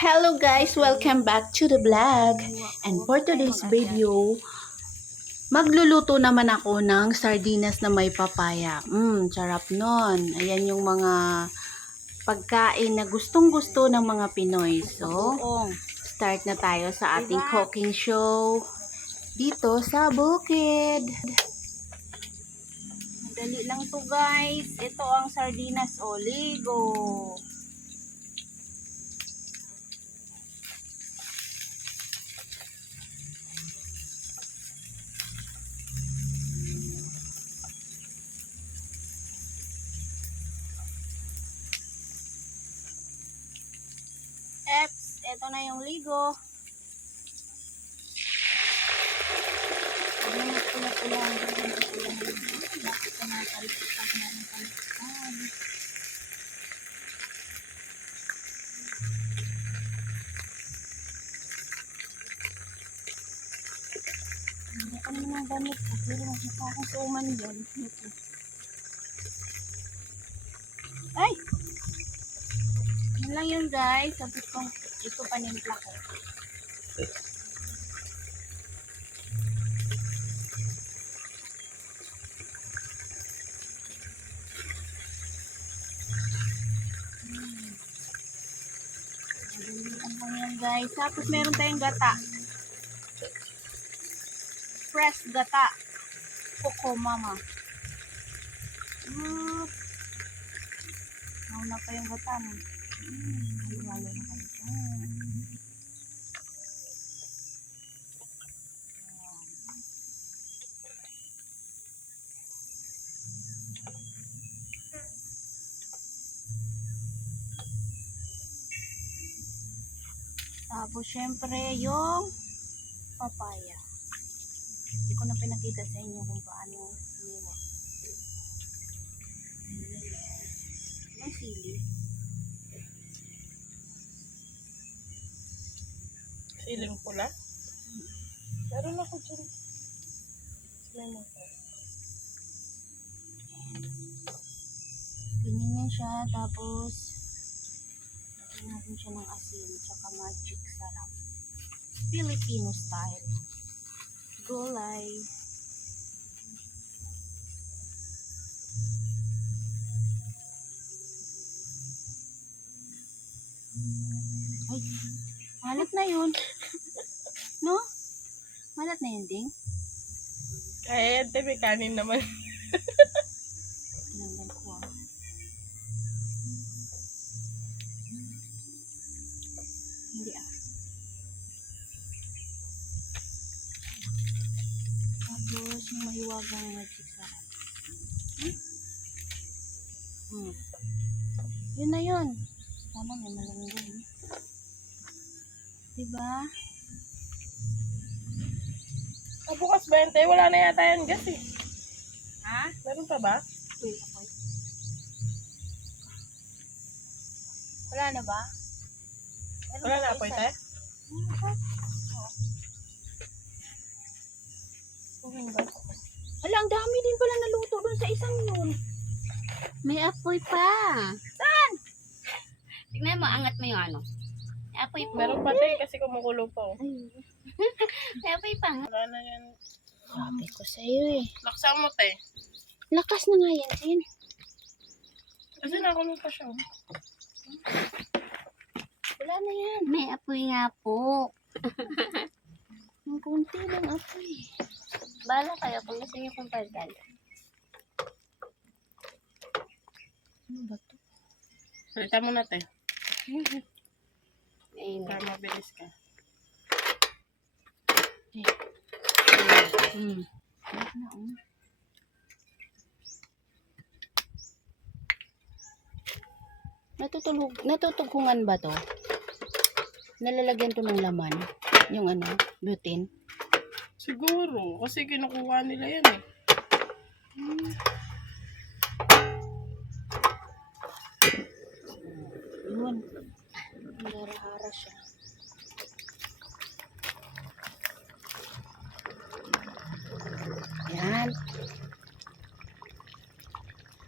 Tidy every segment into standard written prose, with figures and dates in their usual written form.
Hello guys, welcome back to the vlog. And for today's video, magluluto naman ako ng sardinas na may papaya. Sarap nun. Ayan yung mga pagkain na gustong-gusto ng mga Pinoy. So, start na tayo sa ating cooking show dito sa bukid. Madali lang to guys. Ito ang sardinas oligo. Ito na yung ligo. Ang pula-pula. Bakit ka nakalipag na ng kalipag? Hindi ko naman gamit ko. Pero makita akong suman dyan. Ay! Yun lang yun guys. Sabi kong ito panimpla ko. Madalian lang yan guys. Tapos meron tayong gata. Fresh gata. Coco mama. Nauna pa yung gata mo. Halo-halo na kayo dyan. Tapos syempre yung papaya. Hindi ko na pinakita sa inyo kung paano iniwa. Ang sili. Siling pula? Meron ako dyan. Lemon. Ganyan yan siya. Tapos lagyan natin siya ng asin. Tsaka magic sarap. Filipino style. Gulay. Ay, malat na yun. No? Malat na yun, Ding. Kaya yan, may kanin naman. Tinanggal ko ah. Hindi ah. Tapos yung mahiwagang magic sarap. Yun na yun. Tama, may malunggay. Diba? Bukas 20, wala na yata yan gas eh. Ha? Meron pa ba? Wait, apoy. Wala na ba? Meron Wala pa na isa. po ito eh? Hala, ang dami din pala naluto dun sa isang yun. May apoy pa. Saan? Tignan mo, angat mo yung ano. May apoy pa. Meron pa tayo kasi kumukulo po. May apoy pa. Wala na yan. Sabi ko sa'yo eh. Laksa mo te. Lakas na nga yan, Sin. Kasi nakulo pa siya. Wala na yan. May apoy nga po. Ang kunti lang apoy. Bala kayo kung gusto niyo kong palitan. Ano ba to? Palitan mo na te. Ayun. Para mabilis ka. Natutugkungan ba to? Nalalagyan to ng laman. Yung ano, butane. Siguro. Kasi kinukuha nila yan eh. Yun. Hara-hara siya. Yan.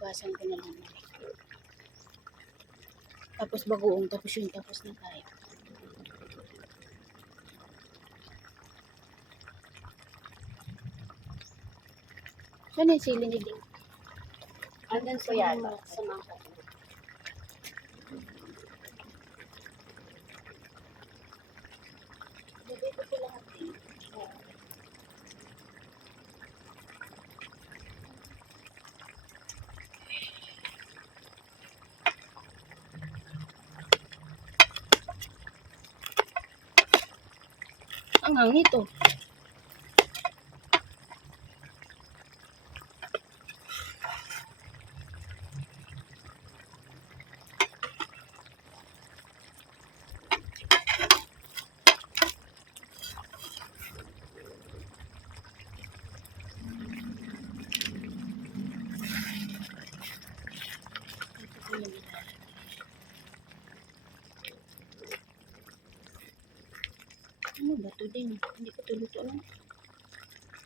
Basan ko na lang. Tapos bagoong, tapos yun, tapos na tayo. Saan yung sili ni Ding? Andun po yata sa mangkok. Dito po lahat eh. Ang hangin ito. Ano ba ito din? Hindi ko ito luto lang.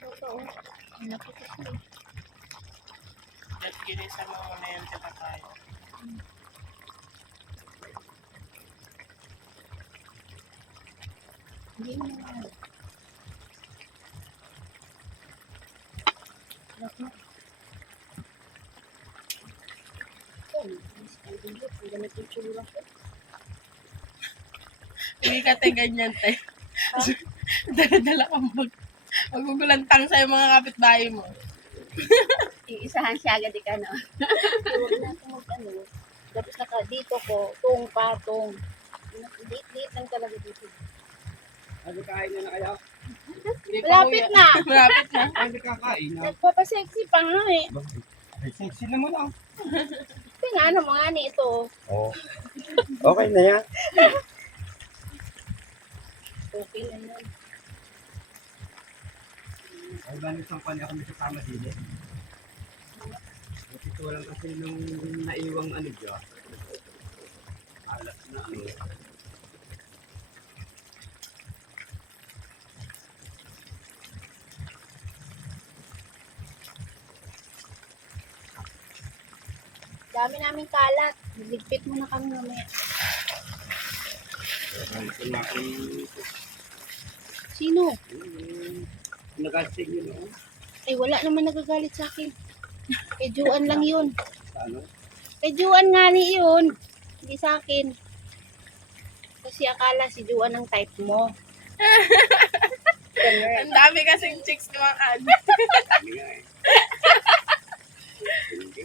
Oo. Ang laki kasi. At ginisa mo muna yan sa papaya. Hindi mo naman. Laki. Ang ganito yung tsura ko. Hindi ka te ganyan te. Dala-dala kang magugulantang sa'yo mga kapitbahay mo. Iisahan siya agad ka na. Huwag na ito mag-ano. Tapos dito ko, tong patong. Liit lang talaga dito. Ano kain na kayo? Hindi pa Malapit kuya. na. Malapit na. Ano kakain na? Nagpapasexy pa nga eh. Ay, sexy naman ah. Kasi nga ano mga ni ito. Oo. Okay na yan. Okay na yan. Ay, ba isang pala kami kasama dito? Kasi ito lang kasi nung naiwang ano dyan. Alas na ano. Dami namin kalat. Ligpit mo na kami mamaya. Ito na kay... Sino? Nag-astig yun oh. Ay wala naman nagagalit sa akin. Kay Juan lang yun. Sa ano? Kay Juan nga ni yun. Hindi sa akin. Kasi akala si Juan ang type mo. Ang dami kasing chicks kumakaan. Sabi nga eh. Hindi.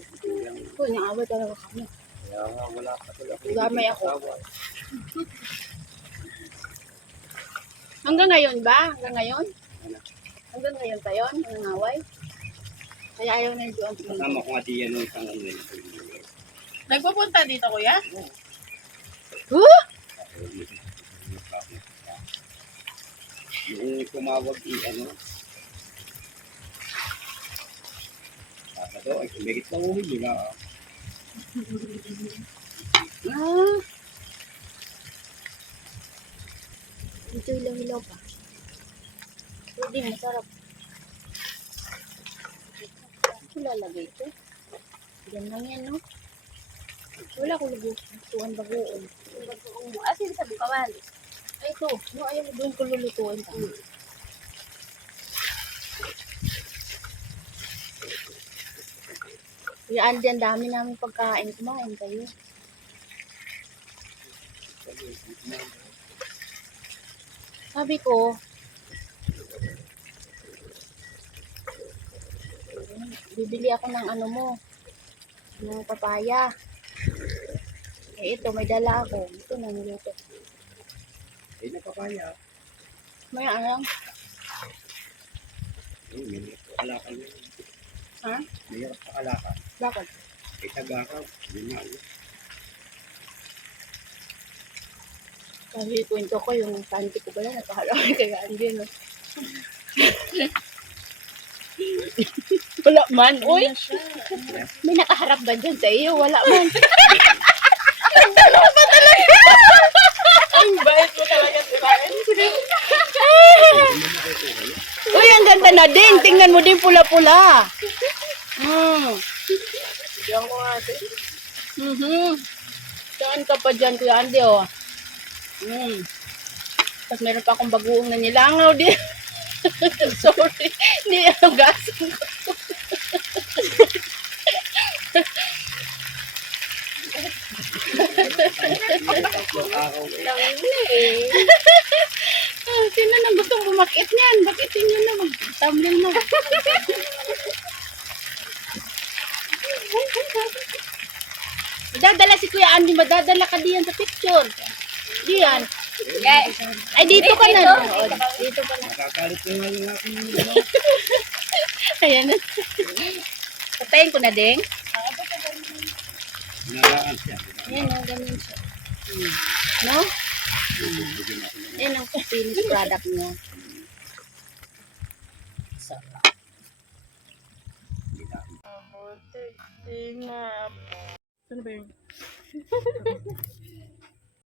Uy, naaway talaga kami. Kaya nga wala pa talaga. Gamay ako. Asawa. Hanggang ngayon ba? Hanggang ngayon? Ano? Hanggang ngayon tayo? Nangaway? Kaya ayaw na yung Juan. Kasama ko nga di yan nung isang ano yun. Nagpupunta dito kuya? Huh? Yung tumawag ano. Sabado ay kumigit na uwi nila. Ah. Ito hilaw-hilaw pa. Pwede, masarap. Ito lalagay ito. Yan lang yan, no? Wala ko lutuan bagoon. Bagoon mo. Asin sa bukawan. Ay, ito. No, ayaw mo doon ko lulutuan. Kuya Andy, ang dami namin pagkain. Kumain kayo. Sabi ko, bibili ako ng ano mo, ng papaya. Eh, ito, may dala ako. Ito na, niluto. Ay napapaya. May ano? Ay may pakalakan yun. Ha? May pakalakan. Bakit? Ay tagakaw. Yun nga. Kasi kwento ko yung panty ko pala, nakahalaki kay Andy, no? Wala man. Uy! May nakaharap ba dyan sa iyo? Wala man. Nagtanong ba talaga? Ang bait mo talaga si Ryan. Uy, ang ganda na din. Tingnan mo din pula-pula. Diyan ko nga ate. Saan ka pa dyan, Kuya Andy, oh? Tapos meron pa akong bagoong na nilangaw din. Sorry. Hindi, ang gasin ko. tatlong araw eh. Sino na gustong bumakit niyan? Bakitin nyo na. Mag-thumbnail na. Madadala si Kuya Andy. Madadala ka diyan sa picture. Diyan. Ay, dito ka na. Dito ka na. Nakakalit na nga yung aking Ayan na. Patayin ko na, Deng. nalaan siya. Ayan na, ganyan siya. No? Ayan ang finished product niya. So. Saan ba yun?